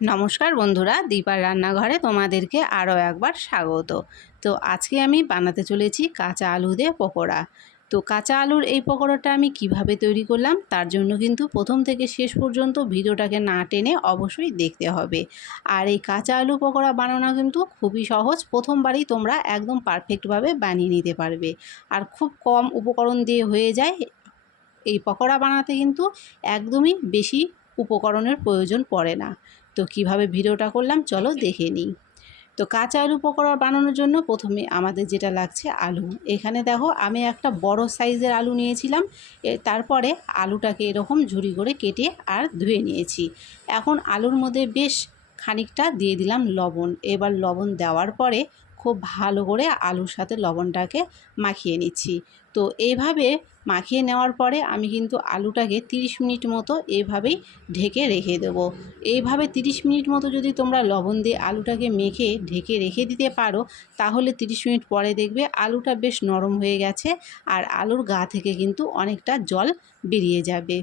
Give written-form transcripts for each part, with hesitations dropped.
নমস্কার বন্ধুরা, দীপার রান্নাঘরে তোমাদেরকে আরও একবার স্বাগত। তো আজকে আমি বানাতে চলেছি কাঁচা আলু দিয়ে পকোড়া। তো কাঁচা আলুর এই পকোড়াটা আমি কিভাবে তৈরি করলাম তার জন্য কিন্তু প্রথম থেকে শেষ পর্যন্ত ভিডিওটাকে না টেনে অবশ্যই দেখতে হবে। আর এই কাঁচা আলু পকোড়া বানানো কিন্তু খুবই সহজ, প্রথমবারই তোমরা একদম পারফেক্টভাবে বানিয়ে নিতে পারবে। আর খুব কম উপকরণ দিয়ে হয়ে যায়। এই পকোড়া বানাতে কিন্তু একদমই বেশি উপকরণের প্রয়োজন পড়ে না। তো কিভাবে ভিডিওটা করলাম চলো দেখে নিই। তো কাঁচা আলু পকোড়া বানানোর জন্য প্রথমে আমাদের যেটা লাগছে আলু। এখানে দেখো আমি একটা বড় সাইজের আলু নিয়েছিলাম। তারপরে আলুটাকে এরকম ঝুরি করে কেটে আর ধুয়ে নিয়েছি। এখন আলুর মধ্যে বেশ খানিকটা দিয়ে দিলাম লবণ। এবার লবণ দেওয়ার পরে খুব ভালো করে আলুর সাথে লবণটাকে মাখিয়ে নিচ্ছি। তো এইভাবে মাখিয়ে নেওয়ার পরে আমি কিন্তু আলুটাকে 30 মিনিট মতো এইভাবেই ঢেকে রেখে দেবো। এইভাবে 30 মিনিট মতো যদি তোমরা লবণ দিয়ে আলুটাকে মেখে ঢেকে রেখে দিতে পারো, তাহলে 30 মিনিট পরে দেখবে আলুটা বেশ নরম হয়ে গেছে আর আলুর গা থেকে কিন্তু অনেকটা জল বেরিয়ে যাবে।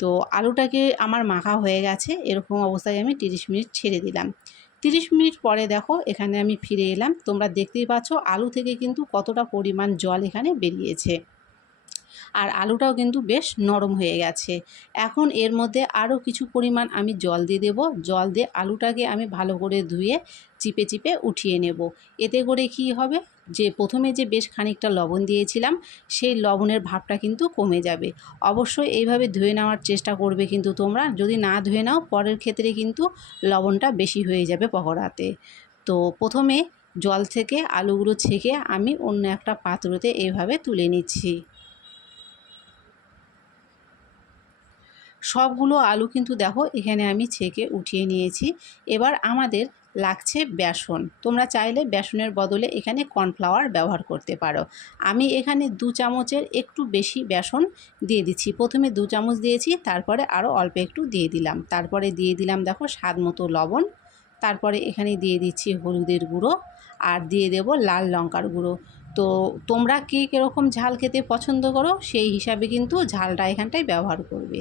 তো আলুটাকে আমার মাখা হয়ে গেছে, এরকম অবস্থায় আমি 30 মিনিট ছেড়ে দিলাম। 30 মিনিট পরে দেখো এখানে আমি ফিরে এলাম। তোমরা দেখতেই পাচ্ছ আলু থেকে কিন্তু কতটা পরিমাণ জল এখানে বেরিয়েছে। আর আলুটাও কিন্তু বেশ নরম হয়ে গেছে। এখন এর মধ্যে আরও কিছু পরিমাণ আমি জল দিয়ে দেবো। জল দিয়ে আলুটাকে আমি ভালো করে ধুয়ে চিপে চিপে উঠিয়ে নেব। এতে করে কি হবে, যে প্রথমে যে বেশ খানিকটা লবণ দিয়েছিলাম সেই লবণের ভাবটা কিন্তু কমে যাবে। অবশ্যই এইভাবে ধুয়ে নেওয়ার চেষ্টা করবে, কিন্তু তোমরা যদি না ধুয়ে নাও পরের ক্ষেত্রে কিন্তু লবণটা বেশি হয়ে যাবে পকোড়াতে। তো প্রথমে জল থেকে আলুগুলো ছেঁকে আমি অন্য একটা পাত্রতে এইভাবে তুলে নিচ্ছি। সবগুলো আলু কিন্তু দেখো এখানে আমি ছেঁকে উঠিয়ে নিয়েছি। এবার আমাদের লাগছে বেসন। তোমরা চাইলে বেসনের বদলে এখানে কর্নফ্লাওয়ার ব্যবহার করতে পারো। আমি এখানে 2 চামচের একটু বেশি বেসন দিয়ে দিচ্ছি। প্রথমে 2 চামচ দিয়েছি, তারপরে আরও অল্প একটু দিয়ে দিলাম। তারপরে দিয়ে দিলাম দেখো স্বাদ মতো লবণ। তারপরে এখানে দিয়ে দিচ্ছি হলুদের গুঁড়ো আর দিয়ে দেব লাল লঙ্কার গুঁড়ো। তো তোমরা কে কীরকম ঝাল খেতে পছন্দ করো সেই হিসাবে কিন্তু ঝালটা এখানটায় ব্যবহার করবে।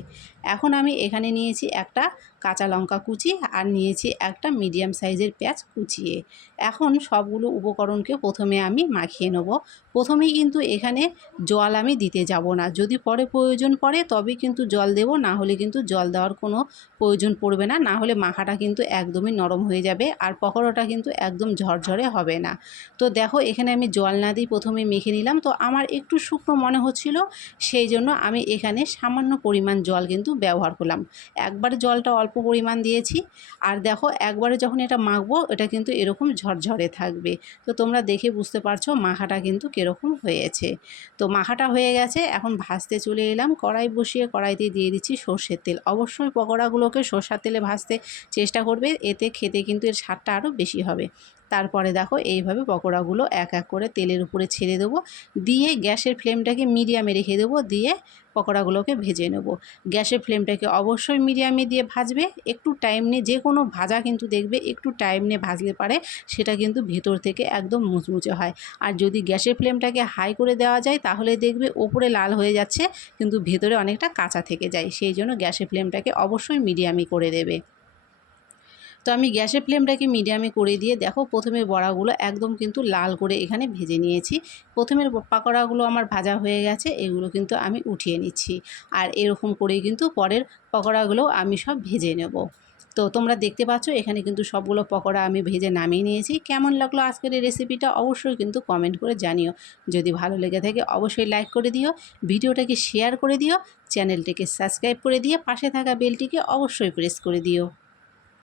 এখন আমি এখানে নিয়েছি একটা কাঁচা লঙ্কা কুচি আর নিয়েছি একটা মিডিয়াম সাইজের পেঁয়াজ কুচিয়ে। এখন সবগুলো উপকরণকে প্রথমে আমি মাখিয়ে নেব। প্রথমেই কিন্তু এখানে জল আমি দিতে যাব না, যদি পরে প্রয়োজন পড়ে তবে কিন্তু জল দেব, না হলে কিন্তু জল দেওয়ার কোনো প্রয়োজন পড়বে না। না হলে মাখাটা কিন্তু একদমই নরম হয়ে যাবে আর পকোড়াটা কিন্তু একদম ঝরঝরে হবে না। তো দেখো এখানে আমি জল না দিয়ে প্রথমে মেখে নিলাম। তো আমার একটু শুকনো মনে হচ্ছিল, সেই জন্য আমি এখানে সামান্য পরিমাণ জল কিন্তু ব্যবহার করলাম। একবারে জলটা অল্প পরিমাণ দিয়েছি। আর দেখো একবারে যখন এটা মাখবো এটা কিন্তু এরকম ঝরঝরে থাকবে। তো তোমরা দেখে বুঝতে পারছো মাখাটা কিন্তু কীরকম হয়েছে। তো মাখাটা হয়ে গেছে, এখন ভাজতে চলে এলাম। কড়াই বসিয়ে কড়াইতে দিয়ে দিচ্ছি সর্ষের তেল। অবশ্যই পকোড়াগুলোকে সরষের তেলে ভাজতে চেষ্টা করবে, এতে খেতে কিন্তু এর স্বাদটা আরও বেশি হবে। তারপরে দেখো এইভাবে পকোড়াগুলো এক এক করে তেলের উপরে ছেড়ে দেবো, দিয়ে গ্যাসের ফ্লেমটাকে মিডিয়ামে রেখে দেবো, দিয়ে পকোড়াগুলোকে ভেজে নেব। গ্যাসের ফ্লেমটাকে অবশ্যই মিডিয়ামে দিয়ে ভাজবে। একটু টাইম নিয়ে যে কোনো ভাজা কিন্তু দেখবে একটু টাইম নিয়ে ভাজলে পারে সেটা কিন্তু ভেতর থেকে একদম মুচমুচে হয়। আর যদি গ্যাসের ফ্লেমটাকে হাই করে দেওয়া যায় তাহলে দেখবে ওপরে লাল হয়ে যাচ্ছে কিন্তু ভেতরে অনেকটা কাঁচা থেকে যায়। সেই জন্য গ্যাসের ফ্লেমটাকে অবশ্যই মিডিয়ামে করে দেবে। তো আমি গ্যাসের ফ্লেমটাকে মিডিয়ামে করে দিয়ে দেখো প্রথমে বড়াগুলো একদম কিন্তু লাল করে এখানে ভেজে নিয়েছি। প্রথমের পকোড়াগুলো আমার ভাজা হয়ে গেছে, এগুলো কিন্তু আমি উঠিয়ে নিচ্ছি। আর এরকম করেই কিন্তু পরের পকোড়াগুলোও আমি সব ভেজে নেব। তো তোমরা দেখতে পাচ্ছ এখানে কিন্তু সবগুলো পকোড়া আমি ভেজে নামিয়ে নিয়েছি। কেমন লাগলো আজকের এই রেসিপিটা অবশ্যই কিন্তু কমেন্ট করে জানিও। যদি ভালো লেগে থাকে অবশ্যই লাইক করে দিও, ভিডিওটাকে শেয়ার করে দিও, চ্যানেলটিকে সাবস্ক্রাইব করে দিয়ে পাশে থাকা বেলটিকে অবশ্যই প্রেস করে দিও।